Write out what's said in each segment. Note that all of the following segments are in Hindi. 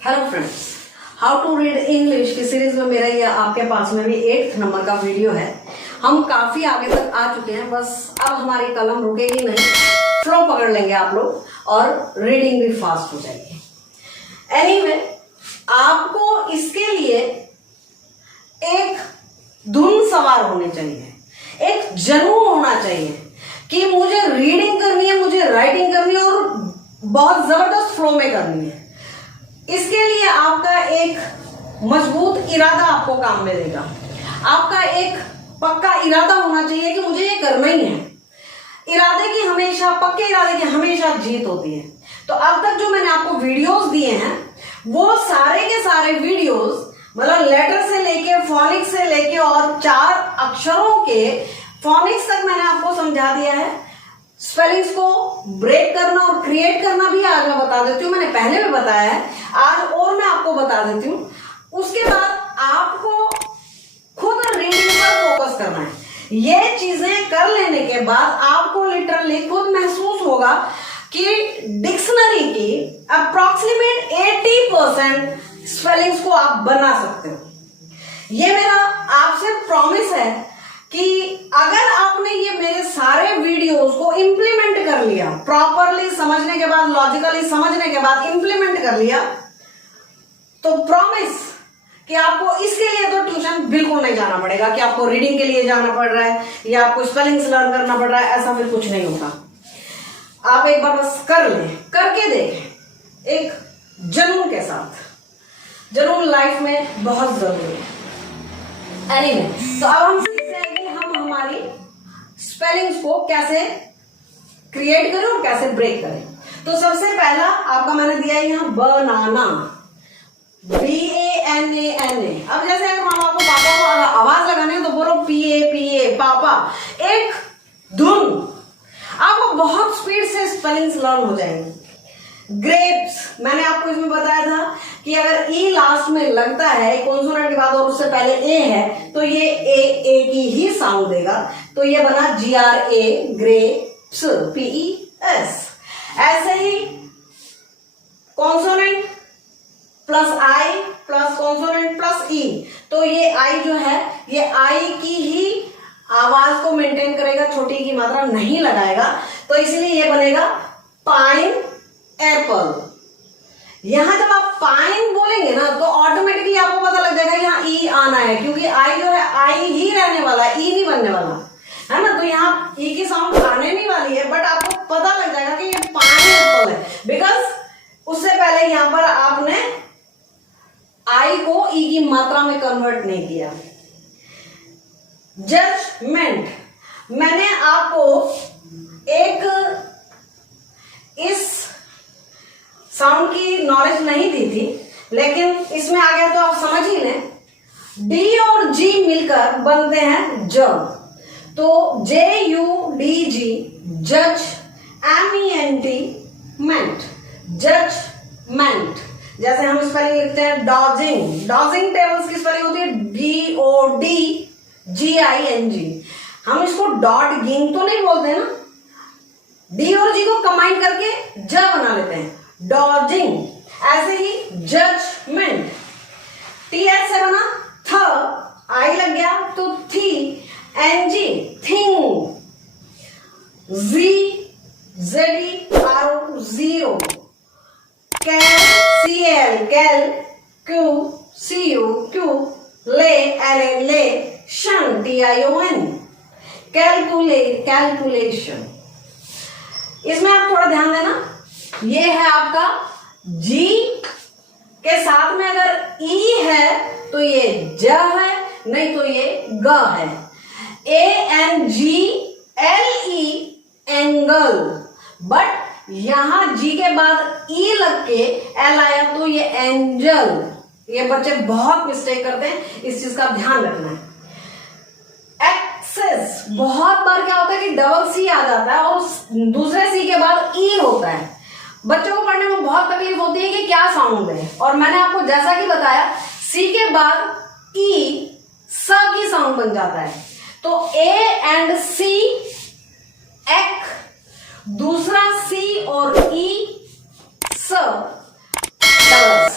Hello friends, how to read English की सीरीज में मेरा ये आपके पास में भी 8th नंबर का वीडियो है। हम काफी आगे तक आ चुके हैं, बस अब हमारी कलम रुकेगी नहीं, फ्लो पकड़ लेंगे आप लोग और रीडिंग भी फास्ट हो जाएगी। एनीवे, आपको इसके लिए एक धुन सवार होनी चाहिए, एक जुनून होना चाहिए कि मुझे रीडिंग करनी है, मुझे राइटिंग करनी है और बहुत जबरदस्त फ्लो में करनी है। इसके लिए आपका एक मजबूत इरादा आपको काम में देगा। आपका एक पक्का इरादा होना चाहिए कि मुझे ये करना ही है। इरादे की हमेशा, पक्के इरादे की हमेशा जीत होती है। तो अब तक जो मैंने आपको वीडियोस दिए हैं वो सारे के सारे वीडियोस, मतलब लेटर से लेके, फोनिक्स से लेके और 4 अक्षरों के फोनिक्स तक मैंने आपको समझा दिया है। स्पेलिंग्स को ब्रेक करना और क्रिएट करना भी आज मैं बता देती हूँ, मैंने पहले भी बताया है, आज और मैं आपको बता देती हूँ। उसके बाद आपको खुद रीडिंग पर फोकस करना है। ये चीजें कर लेने के बाद आपको लिटरली खुद महसूस होगा कि डिक्शनरी की अप्रॉक्सीमेट 80% स्पेलिंग्स को आप बना सकते हो। ये मेरा आपसे प्रॉमिस है कि अगर आपने ये मेरे सारे वीडियोस को इंप्लीमेंट कर लिया, प्रॉपरली समझने के बाद, लॉजिकली समझने के बाद इंप्लीमेंट कर लिया, तो प्रॉमिस कि आपको इसके लिए तो ट्यूशन बिल्कुल नहीं जाना पड़ेगा कि आपको रीडिंग के लिए जाना पड़ रहा है या आपको स्पेलिंग्स लर्न करना पड़ रहा है, ऐसा फिर कुछ नहीं होता। आप एक बार बस कर लें, करके देखें एक जुनून के साथ। जुनून लाइफ में बहुत जरूरी है। एनीवे, तो अब हम सीखते हैं कि हम हमारी स्पेलिंग्स को कैसे क्रिएट करें और कैसे ब्रेक करें। तो सबसे पहला आपका मैंने दिया है यहाँ बनाना, BANANA। अब जैसे अगर मानो आपको पापा को आवाज लगाने है तो बोलो PA पापा, एक धुन। आपको बहुत स्पीड से स्पेलिंग्स लर्न हो जाएंगे। ग्रेप्स, मैंने आपको इसमें बताया था कि अगर ई लास्ट में लगता है कॉन्सोनेंट के बाद और उससे पहले ए है तो ये ए की ही साउंड देगा, तो ये बना GRA, ग्रेप्स, PES। ऐसे ही कॉन्सोनेंट प्लस आई प्लस कॉन्सोनेंट प्लस ई, तो ये आई जो है ये आई की ही आवाज को मेंटेन करेगा, छोटी की मात्रा नहीं लगाएगा, तो इसलिए ये बनेगा पाइन एप्पल। यहां जब आप पाइन बोलेंगे ना तो ऑटोमेटिकली आपको पता लग जाएगा यहाँ ई आना है, क्योंकि आई जो है आई ही रहने वाला है, ई नहीं बनने वाला है ना। तो यहाँ ई की साउंड आने नहीं वाली है, बट आपको पता लग जाएगा कि ये पाइन एप्पल है, बिकॉज उससे पहले यहां पर आपने आई को ई की मात्रा में कन्वर्ट नहीं किया। जजमेंट, मैंने आपको एक इस साउंड की नॉलेज नहीं दी थी, लेकिन इसमें आ गया तो आप समझ ही लें। डी और जी मिलकर बनते हैं जग, तो JUDG, जज, MENT, मेंट, जजमेंट। जैसे हम स्पेलिंग लिखते हैं डॉजिंग, डॉजिंग टेबल्स की स्पेलिंग होती है DODGING। हम इसको डॉट गिंग तो नहीं बोलते ना, डी और जी को कंबाइन करके ज बना लेते हैं, डॉजिंग। ऐसे ही जजमेंट, TH से बना थ, आई लग गया तो थी, NG थिंग, ZERO जीरो, कैल CL कैल, CU ले LA ले, शन TION कैलकुलेशन। इसमें आप थोड़ा ध्यान देना, ये है आपका जी के साथ में अगर ई है तो ये ज है, नहीं तो ये ग है। ANGLE एंगल, बट यहां जी के बाद ई लग के एल आया तो ये एंजल। ये बच्चे बहुत मिस्टेक करते हैं, इस चीज का ध्यान रखना है। एक्सेस, बहुत बार क्या होता है कि डबल सी आ जाता है और दूसरे सी के बाद ई होता है। बच्चों को पढ़ने में बहुत तकलीफ होती है कि क्या साउंड है, और मैंने आपको जैसा कि बताया सी के बाद ई स की साउंड बन जाता है, तो A एंड C एक, दूसरा C और E स, डबल्स।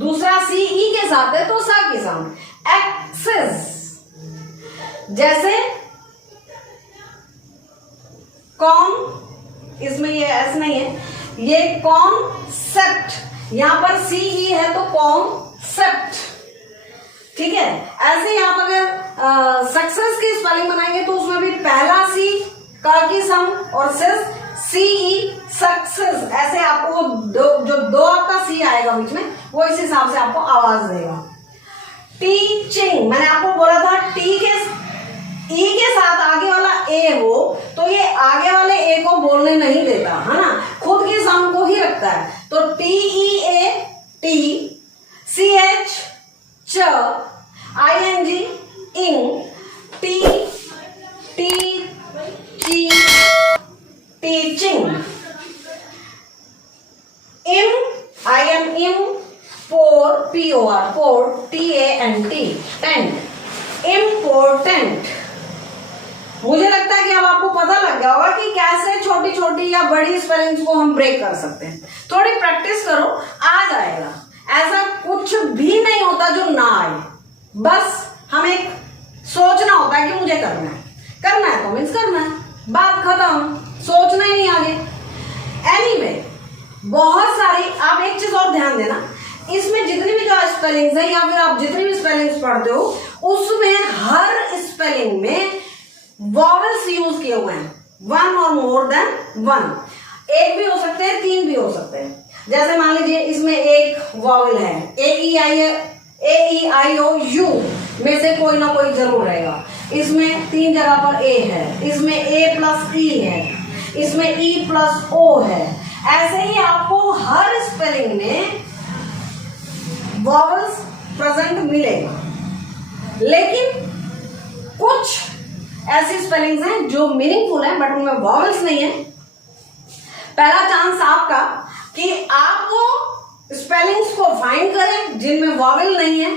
दूसरा सी ई के साथ है तो सा की साउंड। एक्सेस, जैसे कॉन, इसमें ये एस नहीं है, ये कॉन्सेप्ट, यहां पर सी ई है तो कॉन्सेप्ट, ठीक है। ऐसे ही आप अगर सक्सेस की स्पेलिंग बनाएंगे तो उसमें भी पहला सी का की साउंड और सिस सी ई सक्सेस, ऐसे आपको जो दो आपका सी आएगा बीच में वो इस हिसाब से आपको आवाज देगा। टीचिंग, मैंने आपको बोला था टी के ई के साथ आगे वाला ए हो तो ये आगे वाले ए को बोलने नहीं देता, है ना, खुद की साउंड को ही रखता है। तो T E A T, C H च, आई एन जी इंग, टी टी ची टीचिंग, इम I M im, por P O R por, T A N T tant, important. मुझे लगता है कि अब आपको पता लग गया होगा कि कैसे छोटी छोटी या बड़ी स्पेलिंग्स को हम ब्रेक कर सकते हैं। थोड़ी प्रैक्टिस करो, आ जाएगा। ऐसा कुछ भी नहीं होता जो ना आए, बस हमें सोचना होता है कि मुझे करना है तो मीन्स करना है, बात खत्म, सोचना ही नहीं आगे। एनीवे, बहुत सारी, आप एक चीज और ध्यान देना, इसमें जितनी भी जो स्पेलिंग्स है या फिर आप जितनी भी स्पेलिंग्स पढ़ते हो उसमें हर स्पेलिंग में वॉवेल्स यूज किए हुए हैं, वन और मोर देन वन। एक भी हो सकते हैं, तीन भी हो सकते हैं। जैसे मान लीजिए इसमें एक वॉवेल है, ए ई आई ओ यू में से कोई ना कोई जरूर रहेगा। इसमें 3 जगह पर ए है, इसमें ए प्लस ई है, इसमें ई प्लस ओ है। ऐसे ही आपको हर स्पेलिंग में वॉवेल्स प्रेजेंट मिलेगा, लेकिन कुछ ऐसी स्पेलिंग्स हैं जो मीनिंगफुल है बट उनमें वॉवेल्स नहीं है। पहला चांस आपका कि आप वो स्पेलिंग्स को फाइंड करें जिनमें वॉवेल नहीं है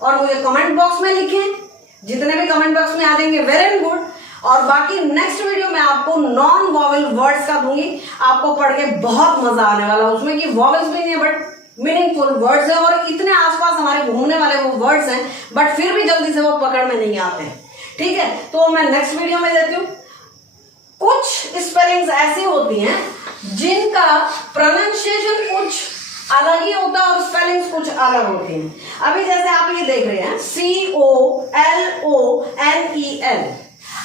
और मुझे कमेंट बॉक्स में लिखें। जितने भी कमेंट बॉक्स में आ जाएंगे वेरी गुड। और बाकी नेक्स्ट वीडियो में आपको नॉन वॉवेल वर्ड्स का दूंगी, आपको पढ़ के बहुत मजा आने वाला उसमें कि वॉवेल्स भी नहीं है बट मीनिंगफुल वर्ड्स है और इतने आसपास हमारे घूमने वाले वो वर्ड्स हैं बट फिर भी जल्दी से वो पकड़ में नहीं आते हैं, ठीक है। तो मैं नेक्स्ट वीडियो में देती हूँ। कुछ स्पेलिंग्स ऐसी होती हैं जिनका प्रोनाउंसिएशन कुछ अलग ही होता है और स्पेलिंग्स कुछ अलग होती हैं। अभी जैसे आप ये देख रहे हैं COLONEL,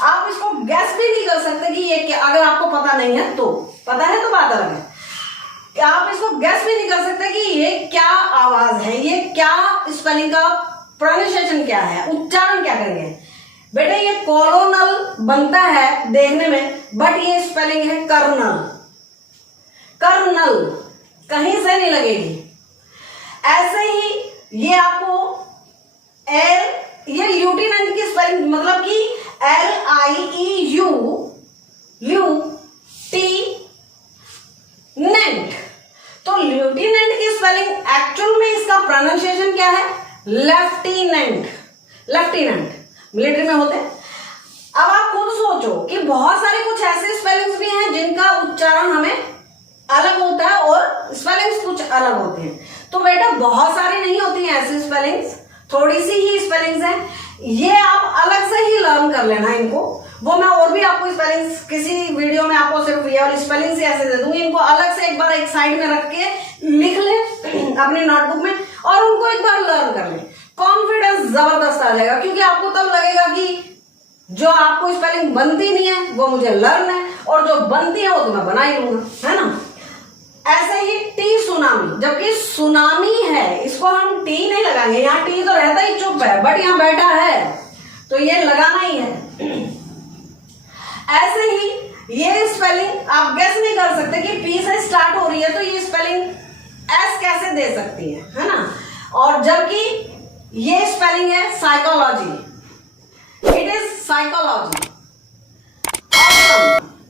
आप इसको गैस भी नहीं कर सकते कि ये क्या, अगर आपको पता नहीं है तो, पता है तो बात अलग है। आप इसको गैस भी नहीं कर सकते कि ये क्या आवाज है, ये क्या स्पेलिंग का प्रोनाउंसिएशन क्या है, उच्चारण क्या करेंगे। बेटा ये कॉलोनल बनता है देखने में बट ये स्पेलिंग है कर्नल, कर्नल कहीं से नहीं लगेगी। ऐसे ही ये आपको ये ल्यूटिनेंट की स्पेलिंग मतलब कि LIEU ल्यूटिनेंट, तो ल्यूटिनेंट की स्पेलिंग एक्चुअल में इसका प्रोनाउंसिएशन क्या है, लेफ्टिनेंट, लेफ्टिनेंट मिलिट्री में होते हैं। अब आप खुद सोचो कि बहुत सारे कुछ ऐसे स्पेलिंग्स भी हैं जिनका उच्चारण हमें अलग होता है और स्पेलिंग्स कुछ अलग होते हैं। तो बेटा बहुत सारी नहीं होती हैं ऐसी स्पेलिंग्स, थोड़ी सी ही स्पेलिंग्स हैं। ये आप अलग से ही लर्न कर लेना इनको, वो मैं और भी आपको स्पेलिंग्स किसी वीडियो में आपको सिर्फ ये वाली स्पेलिंग्स ऐसे दे दूंगी। इनको अलग से एक बार एक साइड में रख के लिख ले अपनी नोटबुक में और उनको एक बार लर्न कर ले। कॉन्फिडेंस जबरदस्त आ जाएगा क्योंकि आपको तब लगेगा कि जो आपको स्पेलिंग बनती नहीं है वो मुझे लर्न है और जो बनती है वो तो मैं बना ही लूंगा, है ना। ऐसे ही टी सुनामी, जबकि सुनामी है इसको हम टी नहीं लगाएंगे, यहाँ टी तो रहता ही चुप है बट यहाँ बैठा है तो ये लगाना ही है। ऐसे ही ये स्पेलिंग आप गेस नहीं कर सकते कि पी से स्टार्ट हो रही है तो ये स्पेलिंग एस कैसे दे सकती है ना। और जबकि ये स्पेलिंग है साइकोलॉजी, इट इज साइकोलॉजी।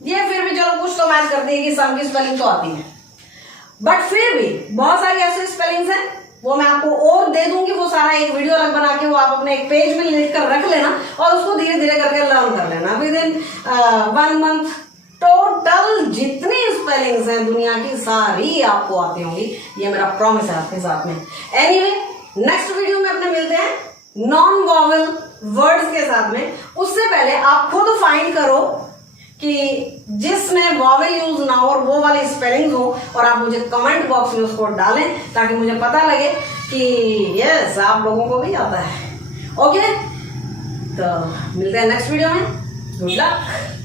ये फिर भी चलो कुछ तो मैच करती है कि सम की स्पेलिंग तो आती है बट फिर भी बहुत सारी ऐसी स्पेलिंग्स हैं वो मैं आपको और दे दूंगी। वो सारा एक वीडियो अलग बना के वो आप अपने एक पेज में लिख कर रख लेना और उसको धीरे धीरे करके लर्न कर लेना। विद इन 1 मंथ टोटल जितनी स्पेलिंग स्पेलिंग्स हैं दुनिया की सारी आपको आती होंगी, ये मेरा प्रॉमिस है आपके साथ में। एनीवे, नेक्स्ट वीडियो में अपने मिलते हैं नॉन वॉवेल वर्ड्स के साथ में। उससे पहले आप खुद फाइंड करो कि जिसमें वॉवेल यूज ना हो और वो वाली स्पेलिंग हो, और आप मुझे कमेंट बॉक्स में उसको डालें ताकि मुझे पता लगे कि यस आप लोगों को भी आता है। ओके, तो मिलते हैं नेक्स्ट वीडियो में। Good luck.